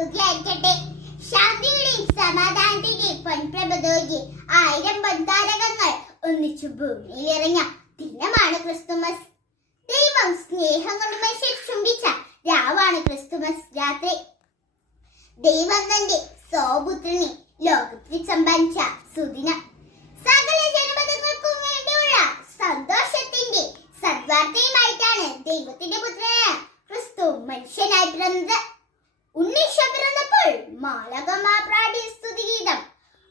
സ്തുതിയായിരിക്കട്ടെ. ശാന്തിയുടെയും സമാധാനത്തിന്റെയും പൊൻപ്രഭതോകി 1000 പൊൻതാരകങ്ങൾ ഒന്നിച്ചു ഭൂമിയിൽ ഇറങ്ങിയ ദിനമാണ് ക്രിസ്തുമസ്. ദൈവം സ്നേഹം കൊണ്ട് മനുഷ്യരെ ചുംബിച്ച രാവാണ് ക്രിസ്തുമസ് രാത്രി. ദൈവം തന്റെ സ്വപുത്രനെ ലോകത്തിൽ സമ്പാദിച്ച സുദിനം. സകല ജനപദങ്ങൾക്കും വേണ്ടിയുള്ള സന്തോഷത്തിന്റെ സദ്വാർത്തയുമായിട്ടാണ് ദൈവത്തിന്റെ പുത്രനായ ക്രിസ്തു മനുഷ്യനായി പിറന്നത്. ഉണ്ണീശോ പിറന്നപ്പോൾ മാലാഖമാർ പാടിയ സ്തുതിഗീതം.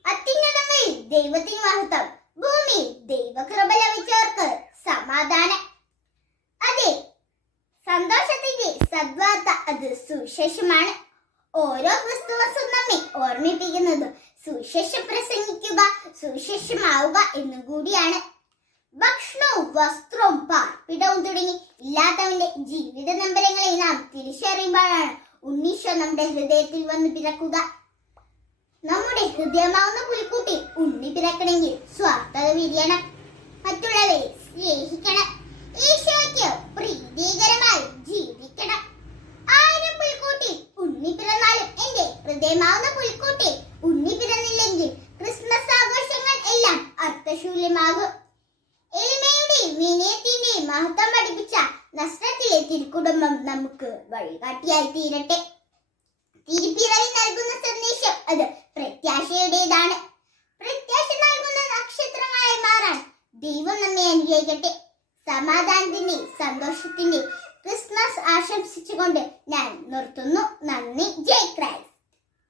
അത്യുന്നതങ്ങളിൽ ദൈവത്തിന് മഹത്വം, ഭൂമിയിൽ ദൈവകൃപ ലഭിച്ചവർക്ക് സമാധാനം. അതെ, സന്തോഷത്തിന്റെ സദ്വാർത്ത അത് സുവിശേഷമാണ്. ഓരോ ക്രിസ്തുമസും നമ്മെ ഓർമ്മിപ്പിക്കുന്നത് സുവിശേഷം പ്രസംഗിക്കുക, സുവിശേഷമാവുക എന്നും കൂടിയാണ്. ഭക്ഷണവും വസ്ത്രവും പാർപ്പിടവും തുടങ്ങി ഇല്ലാത്തവന്റെ ജീവിത നമ്പരങ്ങളെ നാം തിരിച്ചറിയുമ്പോഴാണ് ഉണ്ണീശോ നമ്മുടെ ഹൃദയത്തിൽ വന്ന് പിറക്കുക. നമ്മുടെ ഹൃദയമാവുന്ന പുലിക്കുട്ടി ഉണ്ണി പിറക്കണമെങ്കിൽ സ്വാർത്ഥത വിരിയണം, മറ്റുള്ളവരെ സ്നേഹിക്കണം, ഈശോയ്ക്ക് പ്രീതികരമായി ജീവിക്കണം. 1000 പുൽക്കൂട്ടി ഉണ്ണി പിറന്നാലും എന്റെ ഹൃദയമാവുന്ന പുൽക്കൂട്ടി ഉണ്ണി പിറന്നില്ലെങ്കിൽ ക്രിസ്മസ് ആഘോഷങ്ങൾ എല്ലാം അർത്ഥശൂന്യമാകും. എളിമയുടെയും വിനയത്തിന്റെയും മഹത്വം പഠിപ്പിച്ച നസ്രത്തിലെ തിരുക്കുടുംബം നമുക്ക് വഴികാട്ടിയായി തീരട്ടെ. തിരുപ്പിറവി നൽകുന്ന സന്ദേശം അത് പ്രത്യാശയുടേതാണ്. പ്രത്യാശ നൽകുന്ന നക്ഷത്രങ്ങളായി മാറാൻ ദൈവം നമ്മെ അനുഗ്രഹിക്കട്ടെ. സമാധാനത്തിന്റെ സന്തോഷത്തിന്റെ ക്രിസ്മസ് ആശംസിച്ചുകൊണ്ട് ഞാൻ നിർത്തുന്നു. നന്ദി. ജയ് ക്രൈസ്റ്റ്.